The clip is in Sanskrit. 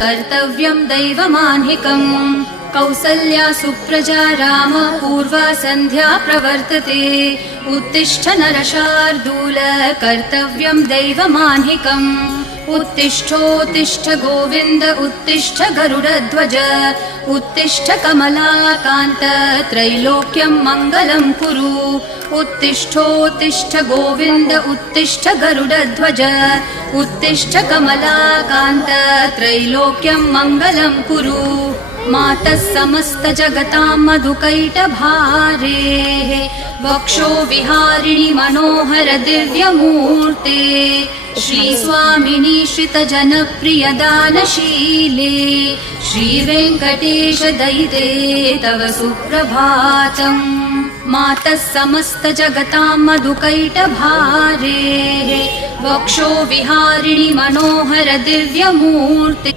कर्तव्यं दैवमान्हिकम् कौसल्या सुप्रजा राम पूर्वा सन्ध्या प्रवर्तते उत्तिष्ठ नरशार्दूल कर्तव्यं दैवमान्हिकम् उत्तिष्ठोत्तिष्ठ गोविन्द उत्तिष्ठ गरुडध्वज उत्तिष्ठ कमलाकान्त त्रैलोक्यं मङ्गलं कुरु उत्तिष्ठोत्तिष्ठ गोविन्द उत्तिष्ठ गरुडध्वज उत्तिष्ठ कमलाकान्त त्रैलोक्यं मङ्गलं कुरु मातः समस्त जगतां मधुकैटभारेः वक्षो विहारिणि मनोहर दिव्यमूर्ते श्रीस्वामिनि श्रितजनप्रिय दानशीले श्रीवेङ्कटेश दयिते तव सुप्रभातम् मातः समस्त जगतां मधुकैटभारेः वक्षो विहारिणि मनोहर दिव्यमूर्ते